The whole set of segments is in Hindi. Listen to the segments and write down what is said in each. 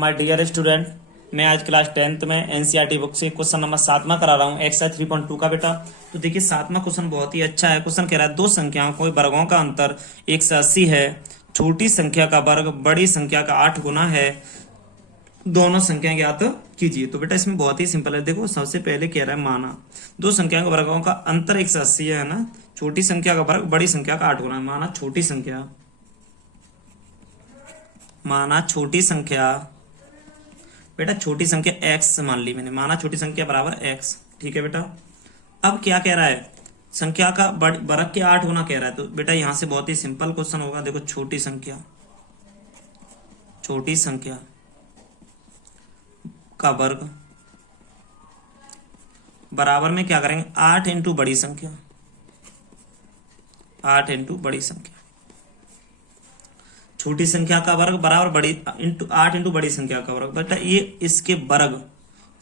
माय डियर स्टूडेंट, मैं आज क्लास 10th में एनसीईआरटी बुक से क्वेश्चन नंबर 7वां करा रहा हूँ एक्सरसाइज 3.2 का बेटा। तो देखिए 7वां क्वेश्चन बहुत ही अच्छा है। क्वेश्चन कह रहा है दो संख्याओं को वर्गों का अंतर 180 है। छोटी संख्या का वर्ग बड़ी संख्या का 8 गुना है। दोनों संख्या ज्ञात कीजिए। तो बेटा इसमें बहुत ही सिंपल है। देखो सबसे पहले कह रहा है माना दो संख्या के वर्गों का अंतर 180 है ना। छोटी संख्या का वर्ग बड़ी संख्या का 8 गुना है। माना छोटी संख्या बेटा छोटी संख्या x मान ली मैंने। माना छोटी संख्या बराबर x। ठीक है बेटा। अब क्या कह रहा है, संख्या का वर्ग के 8 गुना कह रहा है। तो बेटा यहां से बहुत ही सिंपल क्वेश्चन होगा। देखो छोटी संख्या का वर्ग बराबर में क्या करेंगे, 8 इंटू बड़ी संख्या। 8 इंटू बड़ी संख्या। छोटी संख्या का वर्ग बराबर बड़ी इंटू 8 इंटू बड़ी संख्या का वर्ग। बेटा ये इसके वर्ग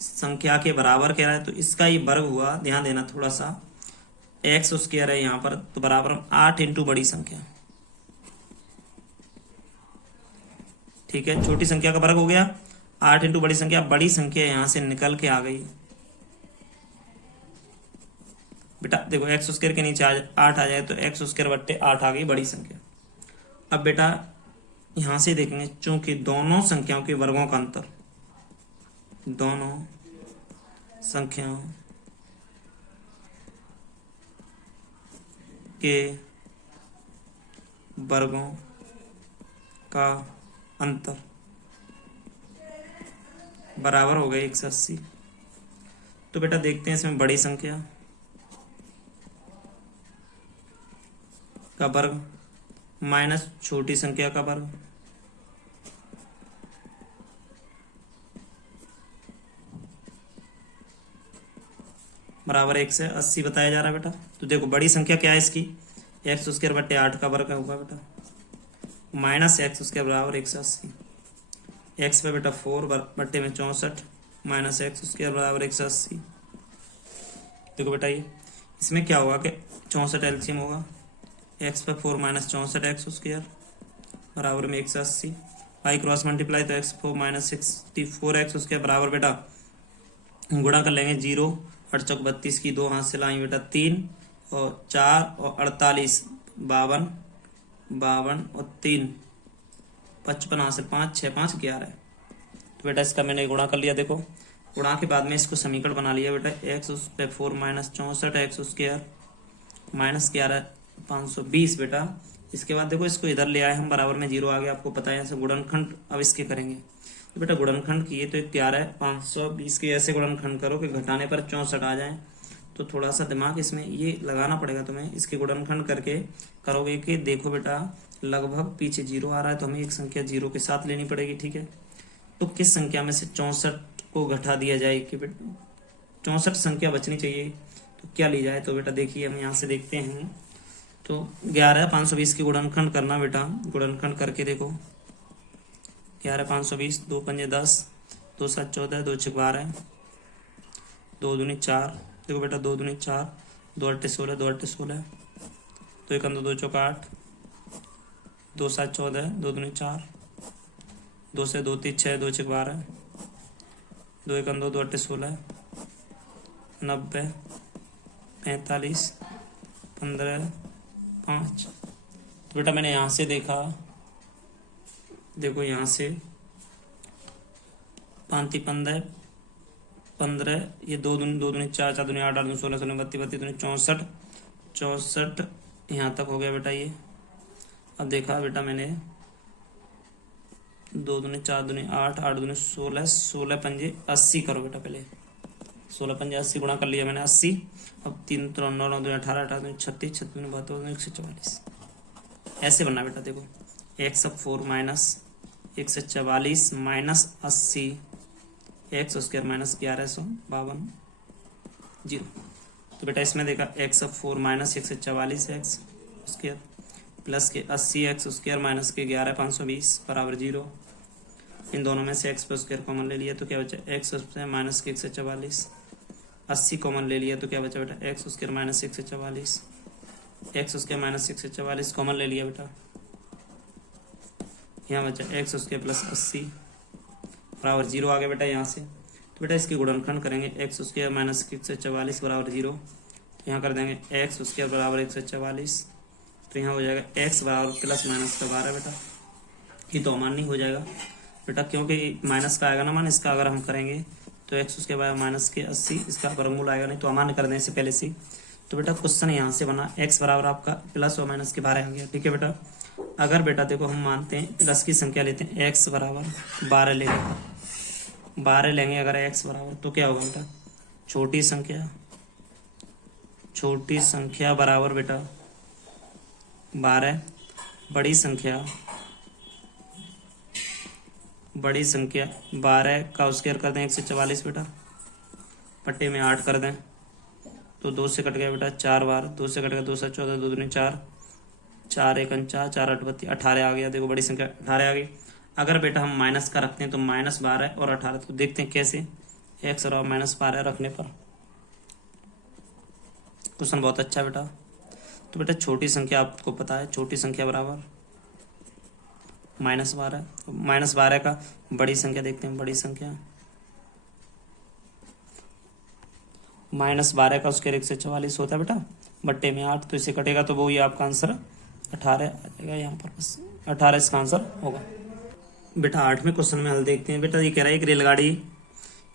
संख्या के बराबर कह रहा है, तो इसका ये वर्ग हुआ। ध्यान देना थोड़ा सा, एक्स स्क्वायर है यहाँ पर, तो बराबर 8 इंटू बड़ी संख्या। ठीक है, छोटी संख्या का वर्ग हो गया 8 इंटू बड़ी संख्या। बड़ी संख्या यहां से निकल के आ गई बेटा। देखो एक्स स्क्वायर के नीचे 8 आ जाए तो एक्स स्क्वायर बट्टे 8 आ गई बड़ी संख्या। अब बेटा यहां से देखेंगे, चूंकि दोनों संख्याओं के वर्गों का अंतर, दोनों संख्याओं के वर्गों का अंतर बराबर हो गए 180। तो बेटा देखते हैं इसमें बड़ी संख्या का वर्ग माइनस छोटी संख्या का वर्ग बराबर 180 बताया जा रहा है बेटा। तो देखो बड़ी संख्या क्या है इसकी, एक्स स्क्वायर बट्टे 8 का वर्ग होगा बेटा, माइनस एक्स स्क्वायर बराबर 180। एक्स पे बेटा 4 बट्टे में 64 माइनस एक्स स्क्वायर बराबर 180। देखो बेटा ये इसमें क्या होगा कि 64 एलसीएम होगा, एक्स पे 4 माइनस 64 एक्स स्क्वायर बराबर में 180। बाई क्रॉस मल्टीप्लाई तो एक्स 4 माइनस 64 एक्स स्क्वायर बराबर बेटा गुणा कर लेंगे 0 8 चौक 32 की 2 हाथ से लाई बेटा 3 और 4 और 48 52 और 3 55 हाथ से 5 6 5 11। तो बेटा इसका मैंने गुणा कर लिया। देखो गुणा के बाद में इसको समीकरण बना लिया बेटा। एक्स उस पे 4 माइनस 64 एक्स स्क्वायर माइनस 11 520 बेटा। इसके बाद देखो इसको इधर ले आए हम, बराबर में 0 आ गया। आपको पता है ऐसे गुणनखंड अब इसके करेंगे। तो बेटा गुणनखंड किए तो 11 520 के ऐसे गुणनखंड करो कि घटाने पर 64 आ जाए। तो थोड़ा सा दिमाग इसमें ये लगाना पड़ेगा तुम्हें। इसके गुणनखंड करके करोगे कि देखो बेटा लगभग पीछे 0 आ रहा है, तो हमें एक संख्या 0 के साथ लेनी पड़ेगी। ठीक है, तो किस संख्या में से 64 को घटा दिया जाए कि बेटा 64 संख्या बचनी चाहिए, तो क्या ली जाए। तो बेटा देखिए हम यहाँ से देखते हैं। तो 11 520 की गुणनखंड करना बेटा। गुणनखंड करके देखो 11 520 2 पंजे 10 2 7 14 2 6 12 2 दूनी 4। देखो बेटा 2 दूनी 4 2 8 16 2 8 16 2 1 2 2 चौक 8 2 7 14 2 दूनी 4 2 से 2 3 6 2 6 12 2 1 2 2 8 16 90 45 15 5। तो बेटा मैंने यहाँ से देखा, देखो यहाँ से 5 15 15 ये 2 दूनी 4 4 दूनी 8 8 दूनी 16 16 32 32 दूनी 64 64 यहाँ तक हो गया बेटा ये। अब देखा बेटा मैंने 2 दूनी 4 दूनी 8 8 दूनी 16 16 पंजे 80 करो बेटा। पहले 16 पंजे 80 गुणा कर लिया मैंने 80। अब 3 3 9 9 2 18 18 36 36 72 144 ऐसे बनना बेटा। देखो x 4 minus 144 minus 80 x square minus 1152 0। तो बेटा इसमें देखा x 4 minus 144 x square plus के 80 एक्स स्क्वायर माइनस के 11 520 बराबर 0। इन दोनों में से एक्स पर स्क्वायर कॉमन ले लिया तो क्या बचा, एक्स स्क्वायर माइनस के 144। 80 कॉमन ले लिया तो क्या बचा बेटा, x square minus 144। X square minus 144 common ले लिया बेटा। यहाँ बचा एक्स स्क्वायर प्लस 80 बराबर 0 आ गया बेटा यहाँ से। तो बेटा इसकी गुणनखंड करेंगे एक्स स्क्वायर माइनस 144 बराबर 0। तो यहाँ कर देंगे एक्स स्क्वायर बराबर 144। तो यहाँ हो जाएगा एक्स बराबर प्लस माइनस का 12 बेटा। ये तो अमान्य हो जाएगा बेटा, क्योंकि माइनस का आएगा ना मान, इसका अगर हम करेंगे तो एक्स उसके बाद माइनस के 80, इसका वर्गमूल आएगा नहीं, तो अमान्य कर दें इससे पहले से। तो बेटा क्वेश्चन यहाँ से बना एक्स बराबर आपका प्लस और माइनस के 12 आ गया। ठीक है बेटा, अगर बेटा देखो हम मानते हैं प्लस की संख्या लेते हैं, एक्स बराबर 12 लेंगे, 12 लेंगे अगर एक्स बराबर, तो क्या होगा बेटा, छोटी संख्या बराबर बेटा 12, बड़ी संख्या 12 का स्क्वायर कर दें 144 बेटा, पट्टे में 8 कर दें, तो 2 से कट गया बेटा 4 बार, 2 से कट गया 2 से 14, 2 दूनी 4, 4 1 4, 4 8 32, 18 आ गया। देखो बड़ी संख्या 18 आ गई। अगर बेटा हम माइनस का रखते हैं तो माइनस 12 और 18, तो देखते हैं कैसे, एक्स और माइनस 12 रखने पर। क्वेश्चन बहुत अच्छा बेटा। तो बेटा छोटी संख्या आपको पता है, छोटी संख्या बराबर -12, -12 का बड़ी संख्या देखते हैं, बड़ी संख्या -12 का स्क्वायर 144 होता है बेटा, बट्टे में 8, तो इसे कटेगा तो वो ये आपका आंसर 18 आ जाएगा यहाँ पर, बस 18 इसका आंसर होगा बेटा। 8वें क्वेश्चन में हल देखते हैं बेटा। ये कह रहा है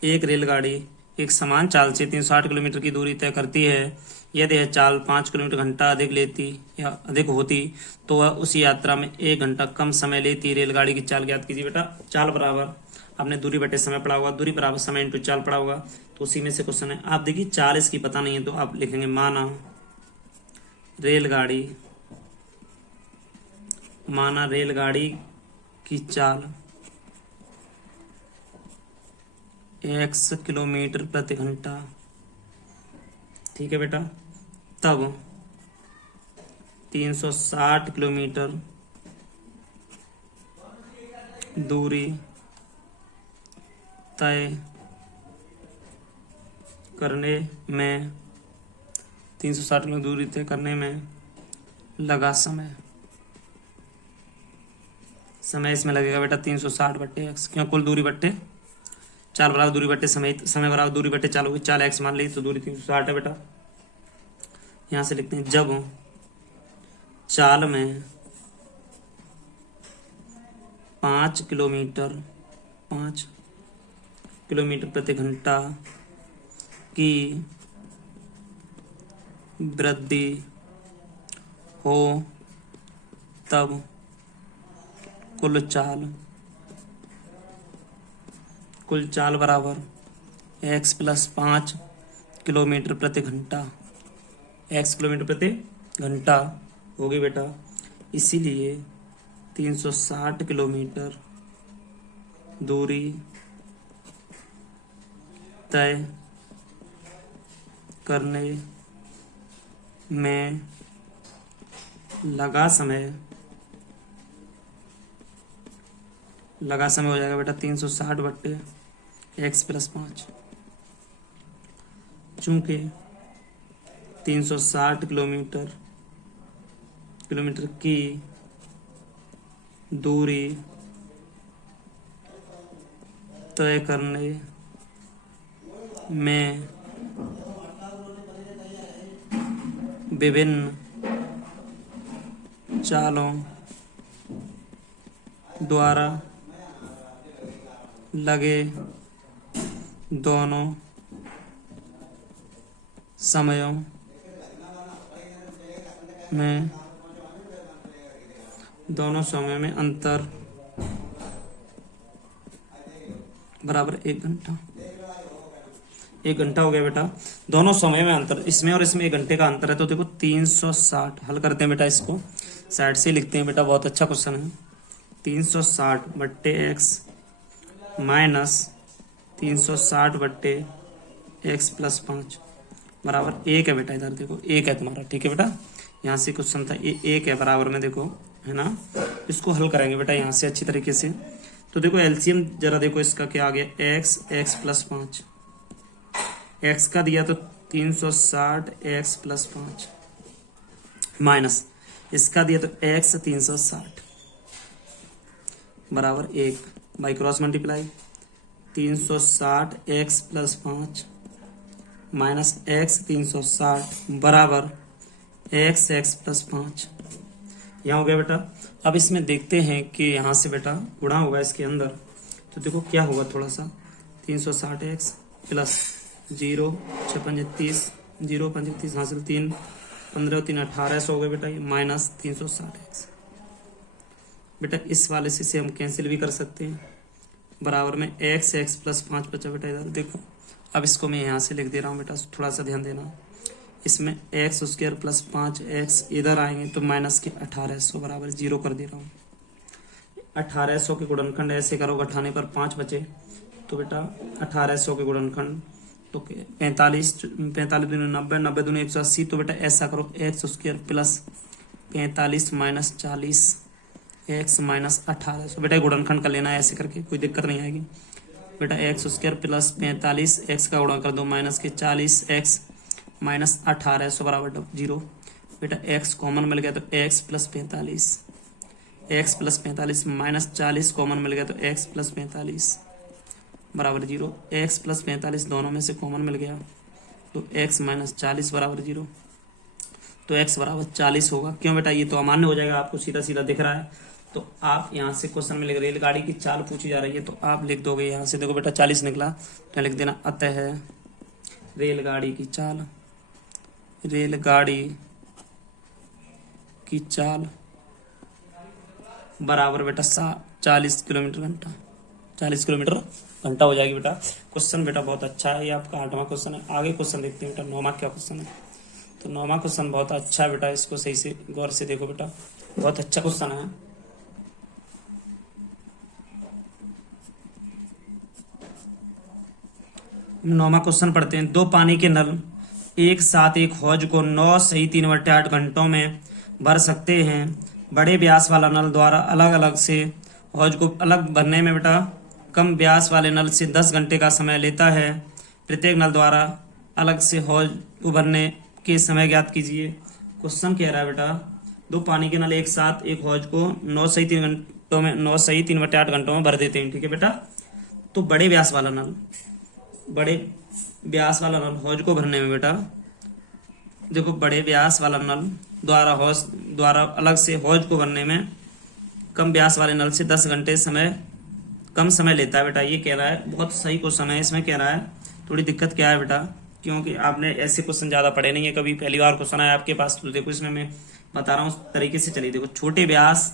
एक रेलगाड़ी एक समान चाल से 360 किलोमीटर की दूरी तय करती है। यदि यह चाल 5 किलोमीटर घंटा अधिक लेती या अधिक होती तो वह उसी यात्रा में 1 घंटा कम समय लेती। रेलगाड़ी की चाल ज्ञात कीजिए बेटा। चाल बराबर आपने दूरी बटे समय पढ़ा होगा, दूरी बराबर समय इंटू चाल पढ़ा होगा, तो उसी में से क्वेश्चन है। आप देखिए चाल इसकी पता नहीं है तो आप लिखेंगे माना रेलगाड़ी की चाल x किलोमीटर प्रति घंटा। ठीक है बेटा, तब 360 किलोमीटर दूरी तय करने में 360 किलोमीटर दूरी तय करने में लगा समय इसमें लगेगा बेटा 360 बट्टे एक्स, क्यों कुल दूरी बट्टे चाल बराबर दूरी बट्टे समय बराबर दूरी बट्टे चाल होगी। चाल एक्स मान ली तो दूरी 360 है बेटा। यहां से लिखते हैं जब चाल में 5 किलोमीटर प्रति घंटा की वृद्धि हो तब कुल चाल बराबर x प्लस 5 किलोमीटर प्रति घंटा, x किलोमीटर प्रति घंटा होगी बेटा। इसीलिए 360 किलोमीटर दूरी तय करने में लगा समय हो जाएगा बेटा 360 बट्टे x प्लस 5। चूंकि 360 किलोमीटर की दूरी तय करने में विभिन्न चालों द्वारा लगे दोनों समयों में अंतर बराबर 1 घंटा। 1 घंटा हो गया बेटा। दोनों समय में अंतर, इसमें और इसमें 1 घंटे का अंतर है, तो देखो 360 हल करते हैं बेटा। इसको साइड से लिखते हैं बेटा, बहुत अच्छा क्वेश्चन है। 360 बट्टे एक्स माइनस 360 बट्टे एक्स प्लस 5 बराबर 1 है बेटा। इधर देखो 1 है तुम्हारा, ठीक है बेटा। यहाँ से क्वेश्चन था ये 1 है बराबर में, देखो है ना। इसको हल करेंगे बेटा यहाँ से अच्छी तरीके से। तो देखो एलसीएम जरा देखो इसका क्या आ गया, एक्स प्लस 5, एक्स का दिया तो 360 एक्स प्लस 5 माइनस इसका दिया तो एक्स 360 बराबर 1 by cross multiply 360 x plus 5 minus x 360 बराबर एक्स एक्स प्लस 5। यहाँ हो गया बेटा। अब इसमें देखते हैं कि यहाँ से बेटा गुणा होगा इसके अंदर, तो देखो क्या होगा थोड़ा सा। 360 एक्स प्लस 0 6 पंजे 30 0 पंजे 30 हासिल 3 15 3 18 हो गए बेटा ये माइनस 360 एक्स। बेटा इस वाले से हम कैंसिल भी कर सकते हैं, बराबर में एक्स एक्स प्लस 5 बचा बेटा इधर देखो। अब इसको मैं यहाँ से लिख दे रहा हूँ बेटा, थोड़ा सा ध्यान देना। इसमें एक्स स्क्वायर प्लस 5 एक्स इधर आएंगे तो माइनस के 1800 बराबर 0 कर दे रहा हूँ। 1800 के गुणनखंड ऐसे करोगे, घटाने पर 5 बचे तो बेटा 1800 के गुणनखंड तो 45 45 दूनी 90 90 दूनी 180। तो बेटा ऐसा करो x square plus 45 minus 40 x minus 1800। बेटा गुणनखंड कर लेना है ऐसे करके, कोई दिक्कत नहीं आएगी बेटा। एक्स स्क्वायर प्लस 45 एक्स का गुणा कर दो माइनस के 40 एक्स माइनस 1800 बराबर 0। बेटा एक्स कॉमन मिल गया तो X plus 45 X plus 45 minus 40 common मिल गया तो एक्स प्लस 45 बराबर 0। एक्स प्लस 45 दोनों में से कॉमन मिल गया तो एक्स माइनस 40 बराबर 0। तो एक्स बराबर 40 होगा। क्यों बेटा, ये तो अमान्य हो जाएगा, आपको सीधा सीधा दिख रहा है। तो आप यहाँ से क्वेश्चन में लिख, रेलगाड़ी की चाल पूछी जा रही है तो आप लिख दोगे यहाँ से, देखो बेटा 40 निकला तो लिख देना अतः रेलगाड़ी की चाल, रेलगाड़ी की चाल बराबर बेटा 40 किलोमीटर घंटा, 40 किलोमीटर घंटा हो जाएगी बेटा। क्वेश्चन बेटा बहुत अच्छा है, ये आपका 8वां क्वेश्चन है। आगे क्वेश्चन देखते हैं बेटा 9वां क्या क्वेश्चन है। तो 9वां क्वेश्चन बहुत अच्छा है बेटा, इसको सही से गौर से देखो बेटा, बहुत अच्छा क्वेश्चन है। नौवां क्वेश्चन पढ़ते हैं। दो पानी के नल एक साथ एक हौज को 9 सही 3/8 घंटों में भर सकते हैं। बड़े व्यास वाला नल द्वारा अलग अलग से हौज को अलग भरने में बेटा कम व्यास वाले नल से 10 घंटे का समय लेता है। प्रत्येक नल द्वारा अलग से हौज को भरने के समय ज्ञात कीजिए। क्वेश्चन कह रहा है बेटा दो पानी के नल एक साथ एक हौज को 9 सही 3 घंटों में 9 सही 3/8 घंटों में भर देते हैं, ठीक है बेटा। तो बड़े व्यास वाला नल, बड़े व्यास वाला नल हौज को भरने में बेटा देखो, बड़े व्यास वाला नल द्वारा अलग से हौज को भरने में कम व्यास वाले नल से 10 घंटे कम समय लेता है बेटा। ये कह रहा है, बहुत सही क्वेश्चन है। इसमें कह रहा है थोड़ी दिक्कत क्या है बेटा, क्योंकि आपने ऐसे क्वेश्चन ज्यादा पढ़े नहीं है कभी, पहली बार क्वेश्चन आया आपके पास। तो देखो इसमें मैं बता रहा हूँ उस तरीके से चलिए। देखो छोटे व्यास,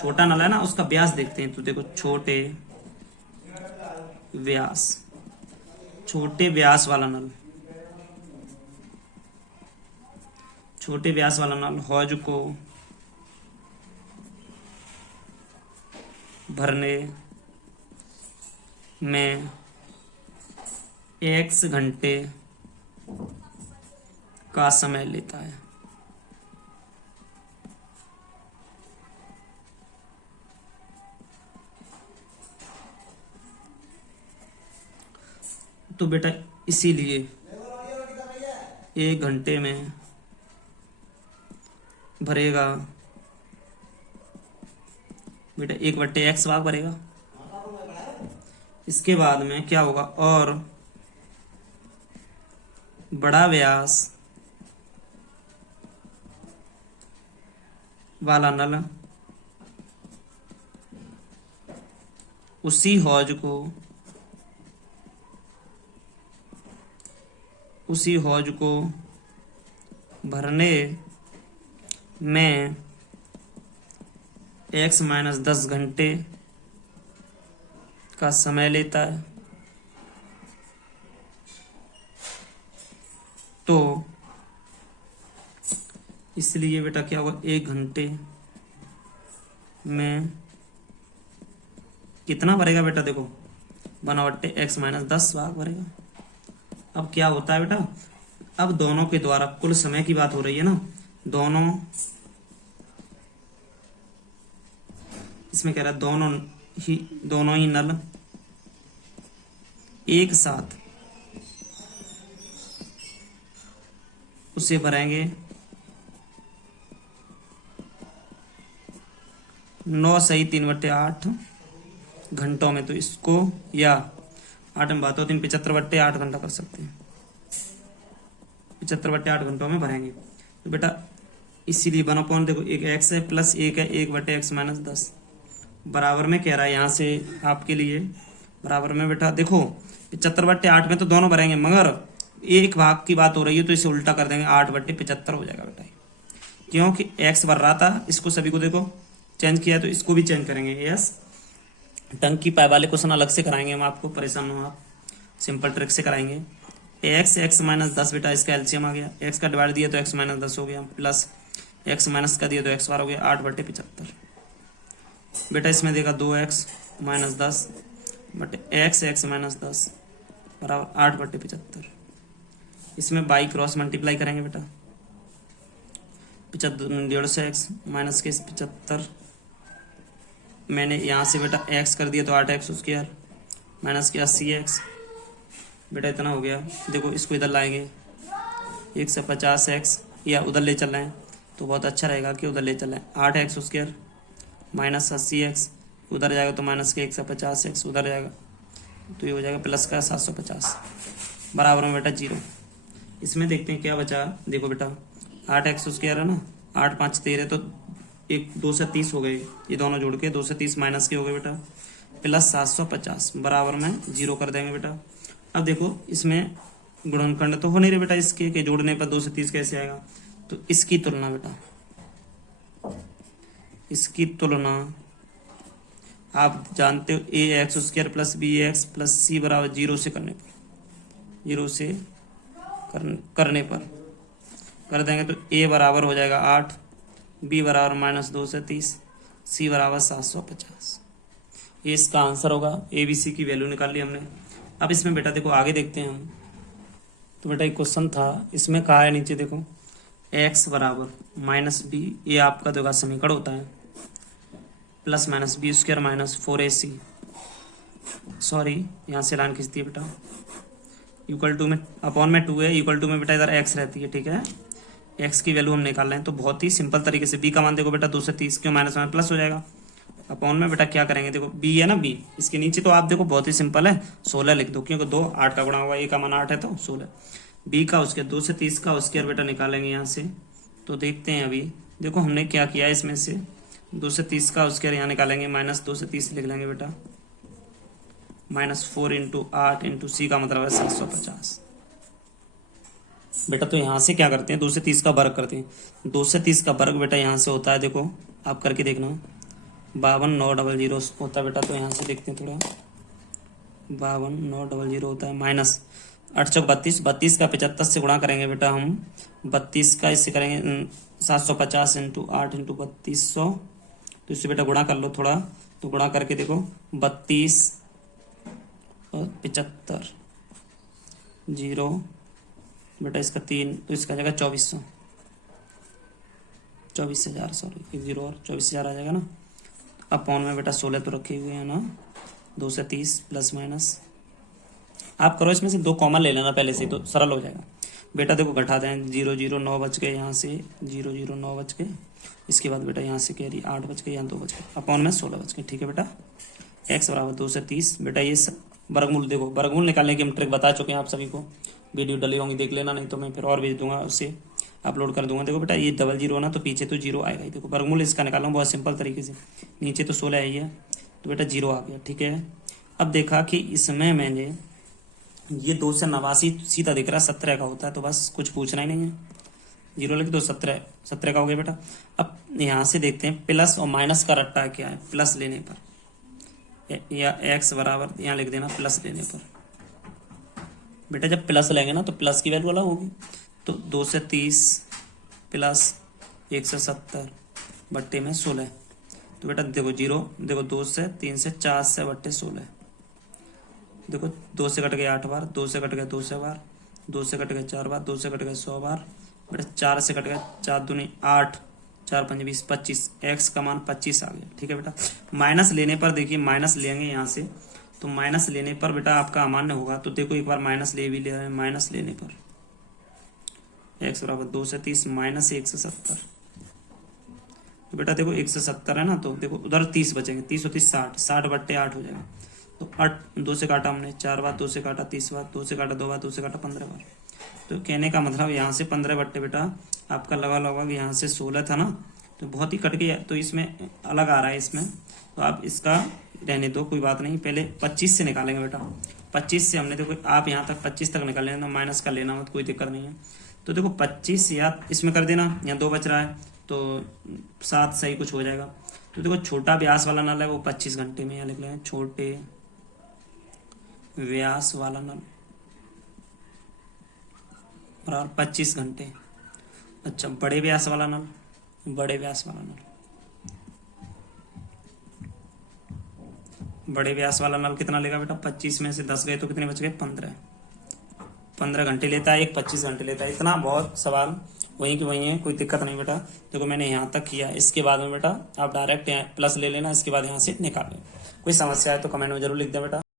छोटा नल है ना, उसका व्यास देखते हैं। तो देखो छोटे व्यास वाला नल, छोटे व्यास वाला नल हौज को भरने में x घंटे का समय लेता है। तो बेटा इसीलिए 1 घंटे में भरेगा बेटा 1/x भाग भरेगा। इसके बाद में क्या होगा, और बड़ा व्यास वाला नल उसी हौज को भरने में x माइनस 10 घंटे का समय लेता है। तो इसलिए बेटा क्या होगा, 1 घंटे में कितना भरेगा बेटा, देखो 1/x माइनस 10 भाग भरेगा। अब क्या होता है बेटा, अब दोनों के द्वारा कुल समय की बात हो रही है ना, इसमें कह रहा है दोनों ही नल एक साथ उसे भरेंगे 9 सही 3/8 घंटों में। तो इसको या 8 में बात होती है 75/8 घंटा कर सकते हैं, 75/8 घंटों में भरेंगे। तो बेटा इसीलिए 1/, देखो एक x है प्लस 1 है, 1/x - 10 बराबर में कह रहा है यहाँ से आपके लिए, बराबर में बेटा देखो 75/8 में तो दोनों भरेंगे, मगर एक भाग की बात हो रही है तो इसे उल्टा कर देंगे, 8/75 हो जाएगा बेटा, क्योंकि x भर रहा था, इसको सभी को देखो चेंज किया तो इसको भी चेंज करेंगे। यस, टंग की पाई वाले क्वेश्चन अलग से कराएंगे हम आपको, परेशान हो आप, सिंपल ट्रिक से कराएंगे। x -10 बेटा इसका एलसीएम आ गया, x का डिवाइड दिया तो x - 10 हो गया, प्लस x माइनस का दिया तो x बार हो गया 8/75। बेटा इसमें देगा 2x - 10 बटे x - 10 बराबर 8/75। इसमें बाई क्रॉस मल्टीप्लाई करेंगे बेटा, 1.5x माइनस के 75, मैंने यहाँ से बेटा x कर दिया तो 8x² माइनस के 80x, बेटा इतना हो गया। देखो इसको इधर लाएंगे 150x, या उधर ले चल रहे हैं तो बहुत अच्छा रहेगा कि उधर ले चल रहे हैं, 8x² माइनस 80x, उधर जाएगा तो माइनस के 150x, उधर जाएगा तो ये हो जाएगा प्लस का 750 बराबर में बेटा 0। इसमें देखते हैं क्या बचा, देखो बेटा 8x² है ना, 8 5 13 तो 2 से 30 हो गए, ये दोनों जोड़ के 2 से 30 माइनस के हो गए बेटा, प्लस 750 बराबर में 0 कर देंगे बेटा। अब देखो इसमें गुणनखंड तो हो नहीं रहे बेटा इसके, कि जोड़ने पर 2 से 30 कैसे आएगा, तो इसकी तुलना बेटा, इसकी तुलना आप जानते हो ax² plus bx plus c बराबर 0 से करने पर, 0 से करने पर कर देंगे तो a बराबर हो जाएगा 8, b बराबर -2 से 30, c बराबर 750। ये इसका आंसर होगा, a b c की वैल्यू निकाल ली हमने। अब इसमें बेटा देखो आगे देखते हैं हम, तो बेटा एक क्वेश्चन था, इसमें कहा है नीचे देखो x बराबर -b, ये आपका देखो समीकरण होता है, plus minus b² minus 4ac, sorry यहाँ से लाइन खींचती है बेटा, इक्वल टू में अपॉन में 2 है, इक्वल टू में बेटा इधर x रहती है, ठीक है, x की वैल्यू हम निकाल रहे हैं। तो बहुत ही सिंपल तरीके से b का मान देखो बेटा 2 से 30, क्यों माइनस में प्लस हो जाएगा, अपॉन में बेटा क्या करेंगे, देखो b है ना, b इसके नीचे तो आप देखो बहुत ही सिंपल है 16 लिख दो, क्योंकि 2 8 का गुणा हुआ, a का मान 8 है तो 16, b का उसके 2 से 30 का उसके बेटा निकालेंगे यहाँ से। तो देखते हैं अभी देखो हमने क्या किया, इसमें से 2 से 30 का उसके यहाँ निकालेंगे, -2 से 30 लिख लेंगे बेटा, -4 × 8 × c का मतलब है 750 बेटा। तो यहाँ से क्या करते हैं, 2 से 30 का वर्ग करते हैं, 2 से 30 का वर्ग बेटा यहाँ से होता है, देखो आप करके देखना 52,900 होता है बेटा। तो यहाँ से देखते हैं थोड़ा, 52,900 होता है, माइनस 8 चौक 32, 32 का 75 से गुणा करेंगे बेटा हम, 32 का इससे करेंगे 750 × 8 × 3200, तो इससे बेटा गुणा कर लो थोड़ा, तो गुणा करके देखो 32 और 75 0 बेटा इसका 3, तो इसका आ जाएगा 2400, 24,000 सॉरी, 1 0 और 24,000 आ जाएगा ना। अपॉन में बेटा 16 तो रखे हुए हैं ना, 2 से 30 प्लस माइनस आप करो, इसमें से 2 कॉमन ले लेना पहले से तो सरल हो जाएगा बेटा। देखो घटा दें 0 0 9 बच गए, यहाँ से 0 0 9 बच गए, इसके बाद बेटा यहाँ से कैरी 8 बच गए, यहाँ 2 बच गए, अपॉन में 16 बच गए, ठीक है बेटा। x बराबर 2 से 30 बेटा, ये वर्गमूल देखो, वर्गमूल निकालने की हम ट्रिक बता चुके हैं आप सभी को, वीडियो डली होंगी देख लेना, नहीं तो मैं फिर और भेज दूंगा, उससे अपलोड कर दूंगा। देखो बेटा ये 00 ना, तो पीछे तो 0 आएगा ही, देखो वर्गमूल इसका निकालना बहुत सिंपल तरीके से, नीचे तो 16 है ही है, तो बेटा 0 आ गया, ठीक है। अब देखा कि इसमें मैंने ये 2 से 89 सीधा दिख रहा 17 का होता है, तो बस कुछ पूछना ही नहीं है, 0 लिख दो, 17 का हो गया बेटा। अब यहाँ से देखते हैं प्लस और माइनस का रट्टा क्या है, प्लस लेने पर, या x बराबर यहाँ लिख देना प्लस लेने पर बेटा, जब प्लस लेंगे ना तो प्लस की वैल्यू अलग होगी, तो 2 से 30 प्लस 170 बट्टे में 16, तो बेटा देखो 0, देखो 2 से 3 से 4 से बट्टे 16, देखो 2 से कट गए 8 बार, 2 से कट गए 2 से बार, 2 से कट गए 4 बार, 2 से कट गए 100 बार बेटा, 4 से कट गए 4 दूनी 8, 4 5 20 25, x का मान 25 आ गया, ठीक है बेटा। माइनस लेने पर देखिए, माइनस लेंगे यहाँ से, तो माइनस लेने पर बेटा आपका अमान्य होगा, तो देखो एक बार माइनस ले भी ले रहे हैं, माइनस लेने पर x बराबर 2 से 30 माइनस 170, तो बेटा देखो 170 है ना, तो देखो उधर 30 बचेंगे, 30 और 30 60, 60 बट्टे 8 हो जाएगा, तो 8 2 से काटा हमने 4 बार, 2 से काटा 30 बार, 2 से काटा 2 बार, 2 से काटा 15 बार। तो कहने का मतलब यहाँ से 15 बट्टे बेटा आपका लगा लगभग यहाँ से 16 था ना, तो बहुत ही कट गया, तो इसमें अलग आ रहा है इसमें, तो आप इसका रहने दो, कोई बात नहीं। पहले 25 से निकालेंगे बेटा। 25 से हमने देखो आप यहाँ तक 25 तक निकाल लेना, माइनस कर लेना मत, कोई दिक्कत नहीं है। तो देखो 25 या इसमें कर देना, यहाँ 2 बच रहा है तो 7 सही कुछ हो जाएगा। तो देखो छोटा व्यास वाला नल है वो 25 घंटे में, यहाँ लिख लें छोटे व्यास वाला नल बराबर 25 घंटे। अच्छा बड़े व्यास वाला नल, बड़े व्यास वाला नल, बड़े व्यास वाला नल कितना लेगा बेटा? 25 में से 10 गए तो कितने बच गए? 15 घंटे लेता है, एक 25 घंटे लेता है। इतना बहुत सवाल वहीं की वहीं है, कोई दिक्कत नहीं बेटा। देखो मैंने यहाँ तक किया, इसके बाद में बेटा आप डायरेक्ट यहाँ प्लस ले लेना, इसके बाद यहाँ से निकाल लें। कोई समस्या है तो कमेंट में जरूर लिख दें बेटा।